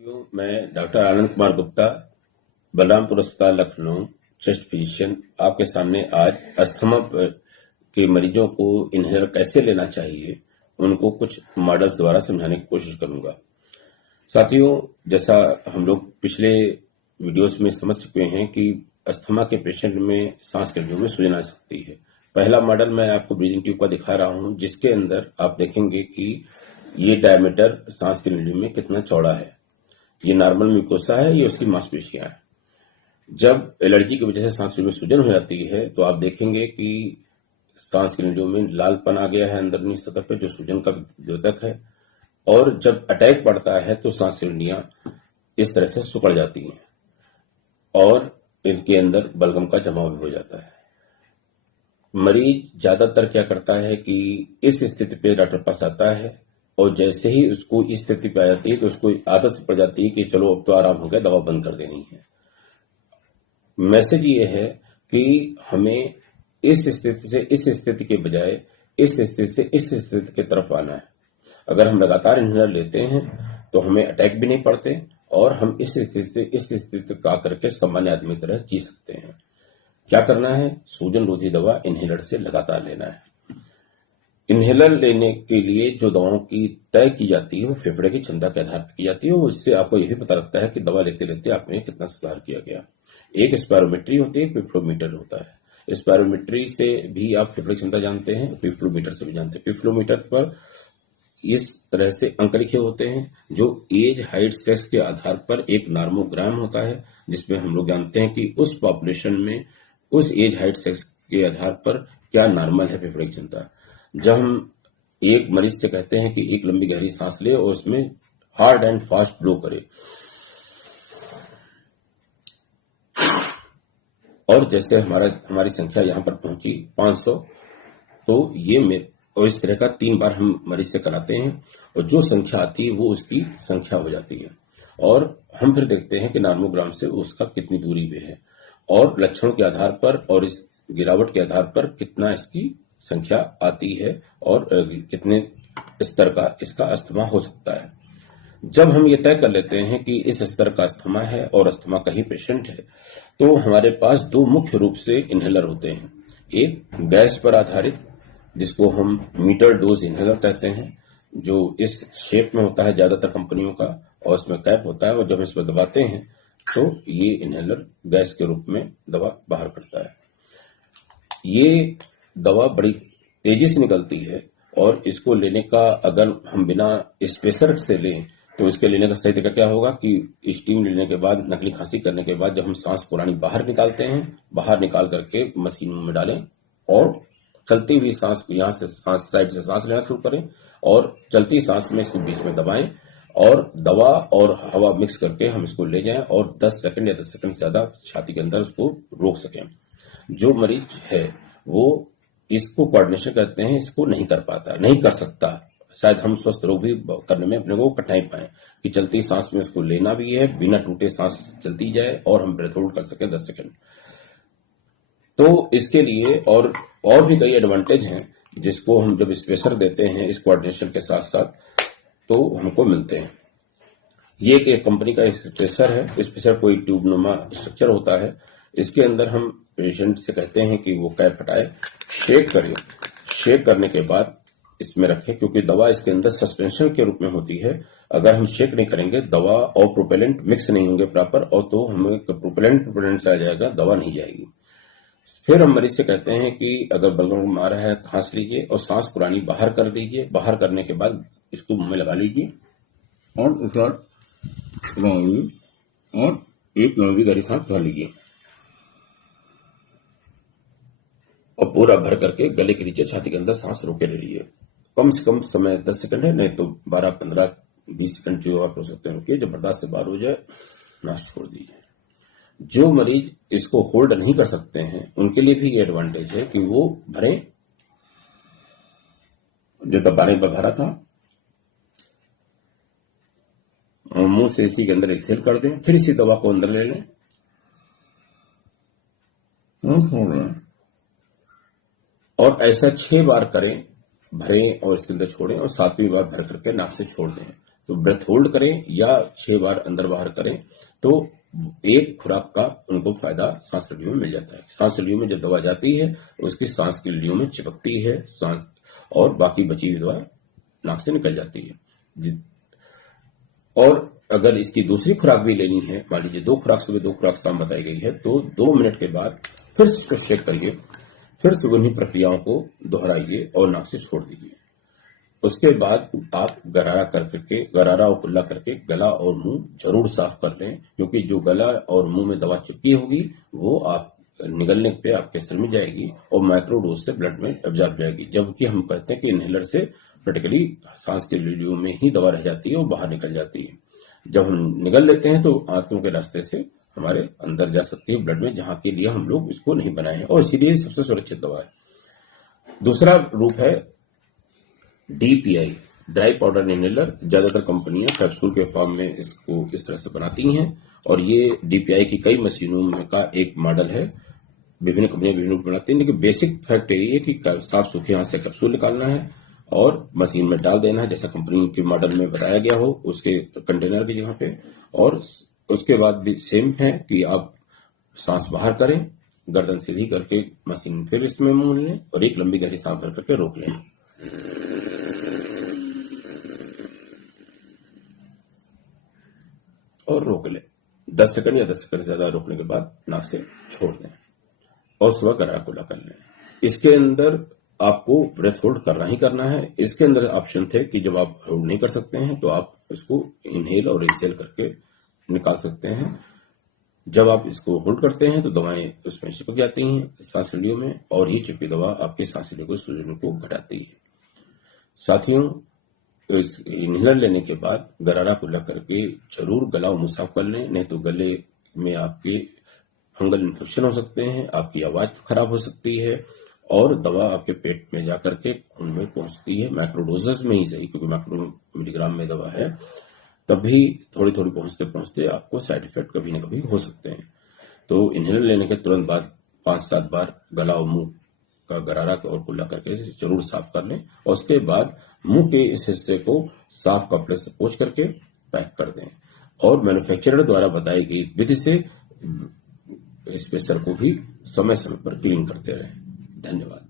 मैं डॉक्टर आनंद कुमार गुप्ता, बलरामपुर अस्पताल Lucknow, chest physician, आपके सामने आज अस्थमा के मरीजों को इन्हेलर कैसे लेना चाहिए, उनको कुछ मॉडल्स द्वारा समझाने की कोशिश करूंगा। साथियों, जैसा हम लोग पिछले वीडियोस में समझ चुके हैं कि अस्थमा के पेशेंट में सांस की नलियों में सूजन आ सकती है। पहला मॉडल मैं आपको ब्रीदिंग ट्यूब का दिखा रहा हूं, जिसके अंदर आप देखेंगे कि ये डायमीटर सांस की नलियों में कितना चौड़ा है। ये नॉर्मल म्यूकोसा है, ये उसकी मांसपेशियां है। जब एलर्जी की वजह से सांस में सूजन हो जाती है तो आप देखेंगे कि सांस की नलियों में लालपन आ गया है अंदरूनी सतह पे, जो सूजन का द्योतक है। और जब अटैक पड़ता है तो सांस की नलियां इस तरह से सिकुड़ जाती हैं और इनके अंदर बलगम का जमाव भी हो जाता है। मरीज ज्यादातर क्या करता है कि इस स्थिति पे डॉक्टर पास आता है और जैसे ही उसको इस स्थिति पे आ जाती है तो उसको आदत से पड़ जाती है कि चलो अब तो आराम हो गया, दवा बंद कर देनी है। मैसेज ये है कि हमें इस स्थिति से इस स्थिति के बजाय इस स्थिति से इस स्थिति की तरफ आना है। अगर हम लगातार इन्हेलर लेते हैं तो हमें अटैक भी नहीं पड़ते और हम इस स्थिति से इस स्थिति तक आकर के सामान्य आदमी की तरह जी सकते हैं। क्या करना है? सूजन रोधी दवा इन्हेलर से लगातार लेना है। इन्हेलर लेने के लिए जो दवाओं की तय की जाती है वो फेफड़े की क्षमता के आधार पर की जाती है और उससे आपको यह भी पता लगता है कि दवा लेते लेते आप में कितना सुधार किया गया। एक स्पायरोमेट्री होती है, पिफ्लोमीटर होता है। स्पायरोमेट्री से भी आप फेफड़े की क्षमता जानते हैं, पिफ्लोमीटर से भी जानते हैं। पिफ्लोमीटर पर इस तरह से अंक लिखे होते हैं जो एज, हाइट, सेक्स के आधार पर एक नार्मोग्राम होता है, जिसमें हम लोग जानते हैं कि उस पॉपुलेशन में उस एज, हाइट, सेक्स के आधार पर क्या नॉर्मल है फेफड़े की क्षमता। जब हम एक मरीज से कहते हैं कि एक लंबी गहरी सांस ले और उसमें हार्ड एंड फास्ट ब्लो करे, और जैसे हमारी संख्या यहां पर पहुंची 500, तो ये और इस तरह का 3 बार हम मरीज से कराते हैं और जो संख्या आती है वो उसकी संख्या हो जाती है और हम फिर देखते हैं कि नार्मोग्राम से उसका कितनी दूरी पे है और लक्षणों के आधार पर और इस गिरावट के आधार पर कितना इसकी संख्या आती है और कितने स्तर का इसका अस्थमा हो सकता है। जब हम ये तय कर लेते हैं कि इस स्तर का अस्थमा है और अस्थमा का ही पेशेंट है, तो हमारे पास 2 मुख्य रूप से इन्हेलर होते हैं। एक गैस पर आधारित, जिसको हम मीटर डोज इन्हेलर कहते हैं, जो इस शेप में होता है ज्यादातर कंपनियों का और उसमें कैप होता है और जब इसमें दबाते हैं तो ये इन्हेलर गैस के रूप में दवा बाहर करता है। ये दवा बड़ी तेजी से निकलती है और इसको लेने का अगर हम बिना स्पेसर से लें तो इसके लेने का सही तरीका क्या होगा कि स्टीम लेने के बाद, नकली खांसी करने के बाद, जब हम सांस पुरानी बाहर निकालते हैं, बाहर निकाल करके मशीन में डालें और चलती हुई सांस, यहां से सांस साइड से सांस लेना शुरू करें और चलती सांस में इसको बीच में दबाएं और दवा और हवा मिक्स करके हम इसको ले जाएं और 10 सेकंड या 10 सेकंड से ज्यादा छाती के अंदर उसको रोक सकें। जो मरीज है वो इसको कोऑर्डिनेशन कहते हैं, इसको नहीं कर पाता, नहीं कर सकता। शायद हम स्वस्थ रोग भी करने में अपने को कठिनाई पाए कि चलती सांस में उसको लेना भी है, बिना टूटे सांस चलती जाए और हम ब्रेथ होल्ड कर सकें 10 सेकंड। तो इसके लिए और भी कई एडवांटेज हैं जिसको हम जब स्पेसर देते हैं इस कोऑर्डिनेशन के साथ साथ तो हमको मिलते हैं। ये एक कंपनी का स्पेसर है। स्पेसर कोई ट्यूबनुमा स्ट्रक्चर होता है। इसके अंदर हम पेशेंट से कहते हैं कि वो कैप हटाए, शेक करें, शेक करने के बाद इसमें रखें, क्योंकि दवा इसके अंदर सस्पेंशन के रूप में होती है। अगर हम शेक नहीं करेंगे, दवा और प्रोपेलेंट मिक्स नहीं होंगे प्रॉपर और तो हमें प्रोपेलेंट चला जाएगा, दवा नहीं जाएगी। फिर हम मरीज से कहते हैं कि अगर बलगम आ रहा है खांस लीजिए और सांस पुरानी बाहर कर दीजिए। बाहर करने के बाद इसको मुंह में लगा लीजिए और उसके बाद और एक लंबी गहरी सांस भर लीजिए और पूरा भर करके गले के नीचे छाती के अंदर सांस रोके रहिए। कम से कम समय 10 सेकंड है, नहीं तो 12, 15, 20 सेकंड जो आप हो सकते हैं रुकिए। जब बर्दाश्त से बाहर हो जाए नाश छोड़ दीजिए। जो मरीज इसको होल्ड नहीं कर सकते हैं उनके लिए भी ये एडवांटेज है कि वो भरें, जो दबाने पर भरा था और मुंह से इसी के अंदर एक्सेल कर दें, फिर इसी दवा को अंदर ले लें और ऐसा 6 बार करें, भरें और इसके अंदर छोड़ें और 7वीं बार भर करके नाक से छोड़ दें। तो ब्रेथ होल्ड करें या 6 बार अंदर बाहर करें तो एक खुराक का उनको फायदा सांस नलियों में मिल जाता है। सांस नलियों में जब दवा जाती है तो उसकी सांस की नलियों में चिपकती है सांस, और बाकी बची हुई दवा नाक से निकल जाती है। और अगर इसकी दूसरी खुराक भी लेनी है, मान लीजिए 2 खुराक सुबह 2 खुराक शाम बताई गई है, तो 2 मिनट के बाद फिर से इसको चेक करिए, फिर से उन्हीं प्रक्रियाओं को दोहराइए और नाक से छोड़ दीजिए। उसके बाद आप गरारा और कुल्ला करके गला और मुंह जरूर साफ कर लें, क्योंकि जो गला और मुंह में दवा चिपकी होगी वो आप निगलने पे आपके सर में जाएगी और माइक्रोडोज से ब्लड में एब्जॉर्ब जाएगी। जबकि हम कहते हैं कि इनहेलर से प्रैक्टिकली सांस के नलियों में ही दवा रह जाती है और बाहर निकल जाती है। जब हम निगल लेते हैं तो आंतों के रास्ते से हमारे अंदर जा सकती है ब्लड में, जहां के लिए हम लोग इसको नहीं बनाए हैं, और इसीलिए सबसे सुरक्षित दवा है। दूसरा रूप है DPI, ड्राई पाउडर इनहेलर। ज्यादातर कंपनियां कैप्सूल के फॉर्म में इसको इस तरह से बनाती हैं, और ये DPI की कई मशीनों में का एक मॉडल है। विभिन्न कंपनियां विभिन्न रूप बनाती हैं, लेकिन बेसिक फैक्ट यही है कि साफ सूखे हाथ से कैप्सूल निकालना है और मशीन में डाल देना है, जैसा कंपनी के मॉडल में बताया गया हो उसके कंटेनर की जगह पे। और उसके बाद भी सेम है कि आप सांस बाहर करें, गर्दन सीधी करके मशीन फिर इसमें मुंह लें और एक लंबी गहरी सांस भर करके रोक लें और रोक लें 10 सेकंड या 10 सेकंड से ज्यादा रोकने के बाद नाक से छोड़ दें और सुबह गरारा कुल्ला कर लें। इसके अंदर आपको ब्रेथ होल्ड करना ही करना है। इसके अंदर ऑप्शन थे कि जब आप होल्ड नहीं कर सकते हैं तो आप इसको इनहेल और एक्सेल करके निकाल सकते हैं। जब आप इसको होल्ड करते हैं तो दवाएं उसमें चिपक जाती हैं सांस नलियों में, और ये चिपकी दवा आपकी सांस नलियों को सूजन को घटाती है। साथियों, इस इनहेलर लेने के बाद गरारा कुल्ला करके जरूर गला और मुंह साफ कर लें, नहीं तो गले में आपके फंगल इन्फेक्शन हो सकते हैं, आपकी आवाज खराब हो सकती है, और दवा आपके पेट में जाकर के खून में पहुंचती है, माइक्रोडोजेस में ही सही, क्योंकि माइक्रो मिलीग्राम में दवा है, तब भी थोड़ी थोड़ी पहुंचते पहुंचते आपको साइड इफेक्ट कभी ना कभी हो सकते हैं। तो इनहेलर लेने के तुरंत बाद 5-7 बार गला और मुंह का गरारा और कुल्ला करके जरूर साफ कर लें, और उसके बाद मुंह के इस हिस्से को साफ कपड़े से पोंछ करके पैक कर दें, और मैन्युफैक्चरर द्वारा बताई गई विधि से स्पेसर को भी समय समय पर क्लीन करते रहें। धन्यवाद।